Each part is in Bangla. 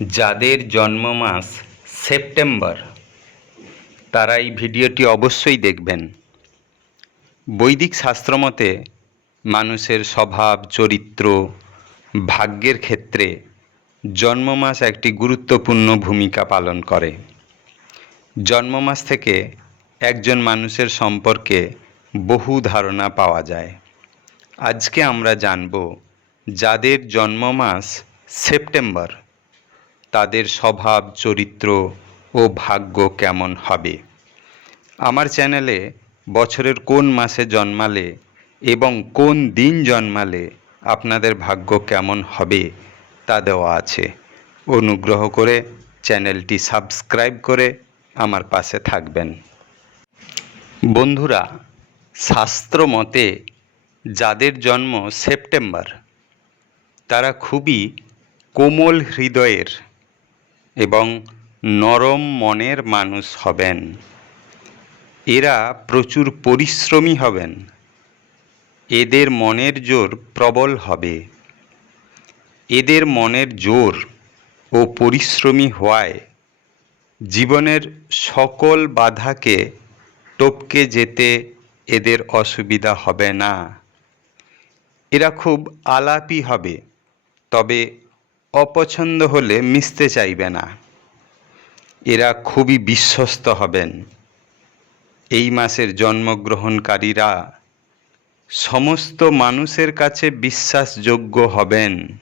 যাদের জন্ম মাস সেপ্টেম্বর তারা এই ভিডিওটি অবশ্যই দেখবেন। বৈদিক শাস্ত্রমতে মানুষের স্বভাব, চরিত্র, ভাগ্যের ক্ষেত্রে জন্ম মাস একটি গুরুত্বপূর্ণ ভূমিকা পালন করে। জন্ম মাস থেকে একজন মানুষের সম্পর্কে বহু ধারণা পাওয়া যায়। আজকে আমরা জানব যাদের জন্ম মাস সেপ্টেম্বর তাদের স্বভাব, চরিত্র ও ভাগ্য কেমন হবে। আমার চ্যানেলে বছরের কোন মাসে জন্মালে এবং কোন দিন জন্মালে আপনাদের ভাগ্য কেমন হবে তা দেওয়া আছে। অনুগ্রহ করে চ্যানেলটি সাবস্ক্রাইব করে আমার পাশে থাকবেন। বন্ধুরা, শাস্ত্র মতে যাদের জন্ম সেপ্টেম্বর তারা খুবই কোমল হৃদয়ের এবং নরম মনের মানুষ হবেন। এরা প্রচুর পরিশ্রমী হবেন। এদের মনের জোর প্রবল হবে। এদের মনের জোর ও পরিশ্রমী হওয়ায় জীবনের সকল বাধাকে টপকে যেতে এদের অসুবিধা হবে না। এরা খুব আলাপী হবে, তবে অপছন্দ হলে মিশতে চাইবে না। এরা খুবই বিশ্বস্ত হবেন। এই মাসের জন্মগ্রহণকারীরা সমস্ত মানুষের কাছে বিশ্বাসযোগ্য হবেন।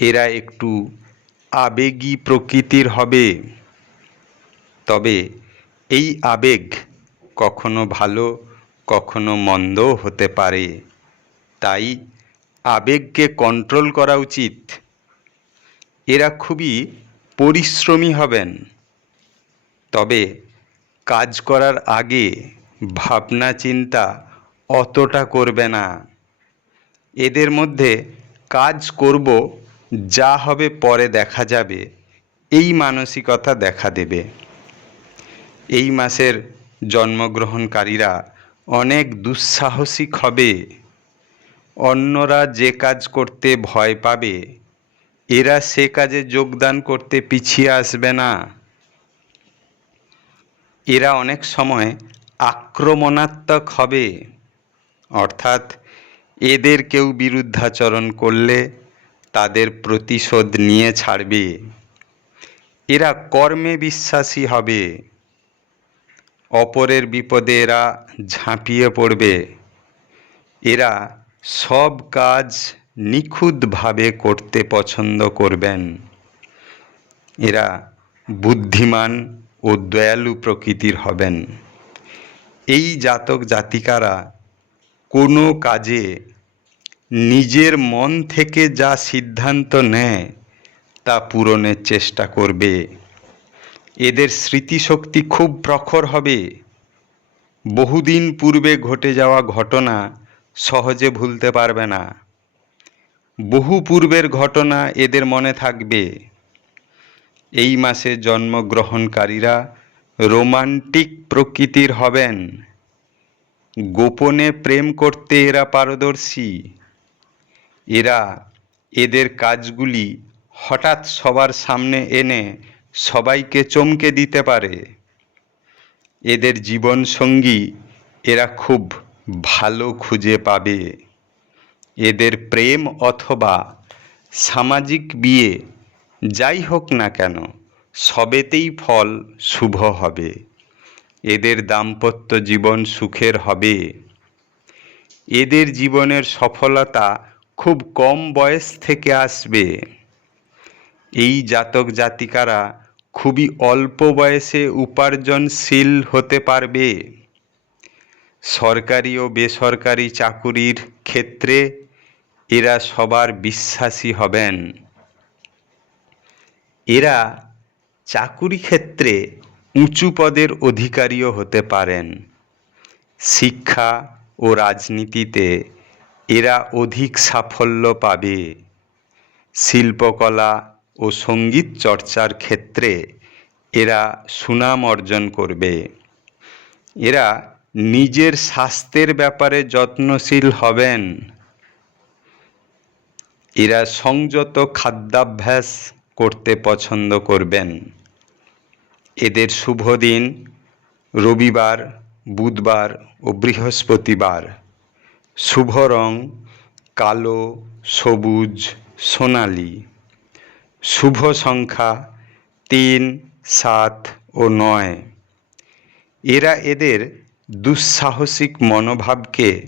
এরা একটু আবেগী প্রকৃতির হবে, তবে এই আবেগ কখনো ভালো কখনো মন্দও হতে পারে, তাই আবেগকে কন্ট্রোল করা উচিত। এরা খুবই পরিশ্রমী হবেন, তবে কাজ করার আগে ভাবনা চিন্তা অতটা করবে না। এদের মধ্যে কাজ করব, যা হবে পরে দেখা যাবে, এই মানসিকতা দেখা দেবে। এই মাসের জন্মগ্রহণকারীরা অনেক দুঃসাহসিক হবে। অন্যরা যে কাজ করতে ভয় পাবে, এরা সে কাজে যোগদান করতে পিছিয়ে আসবে না। এরা অনেক সময় আক্রমণাত্মক হবে, অর্থাৎ এদের কেউ বিরুদ্ধাচরণ করলে তাদের প্রতিশোধ নিয়ে ছাড়বে। এরা কর্মে বিশ্বাসী হবে। অপরের বিপদে এরা ঝাঁপিয়ে পড়বে। এরা সব কাজ নিখুঁতভাবে করতে পছন্দ করবেন। এরা বুদ্ধিমান ও দয়ালু প্রকৃতির হবেন। এই জাতক জাতিকারা কোনো কাজে নিজের মন থেকে যা সিদ্ধান্ত নেয় তা পূরণের চেষ্টা করবে। এদের স্মৃতিশক্তি খুব প্রখর হবে। বহুদিন পূর্বে ঘটে যাওয়া ঘটনা সহজে ভুলতে পারবে না। বহু পূর্বের ঘটনা এদের মনে থাকবে। এই মাসে জন্মগ্রহণকারীরা রোমান্টিক প্রকৃতির হবেন। গোপনে প্রেম করতে এরা পারদর্শী। এরা এদের কাজগুলি হঠাৎ সবার সামনে এনে সবাইকে চমকে দিতে পারে। এদের জীবনসঙ্গী এরা খুব ভালো খুঁজে পাবে। এদের প্রেম অথবা সামাজিক বিয়ে যাই হোক না কেন, সবেতেই ফল শুভ হবে। এদের দাম্পত্য জীবন সুখের হবে। এদের জীবনের সফলতা খুব কম বয়স থেকে আসবে। এই জাতক জাতিকারা খুবই অল্প বয়সে উপার্জনশীল হতে পারবে। সরকারি ও বেসরকারি চাকুরির ক্ষেত্রে এরা সবার বিশ্বাসী হবেন। এরা চাকুরি ক্ষেত্রে উঁচু পদের অধিকারীও হতে পারেন। শিক্ষা ও রাজনীতিতে এরা অধিক সাফল্য পাবে। শিল্পকলা ও সঙ্গীত চর্চার ক্ষেত্রে এরা সুনাম অর্জন করবে। এরা নিজের স্বাস্থ্যের ব্যাপারে যত্নশীল হবেন। এরা সংযত খাদ্যাভ্যাস করতে পছন্দ করবেন। এদের শুভ দিন রবিবার, বুধবার ও বৃহস্পতিবার। শুভ রং কালো, সবুজ, সোনালী। শুভ সংখ্যা 3, 7 ও 9। এরা এদের দুঃসাহসিক মনোভাবকে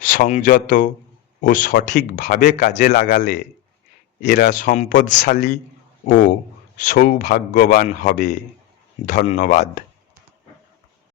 সংযত ও সঠিকভাবে কাজে লাগালে এরা সম্পদশালী ও সৌভাগ্যবান হবে। ধন্যবাদ।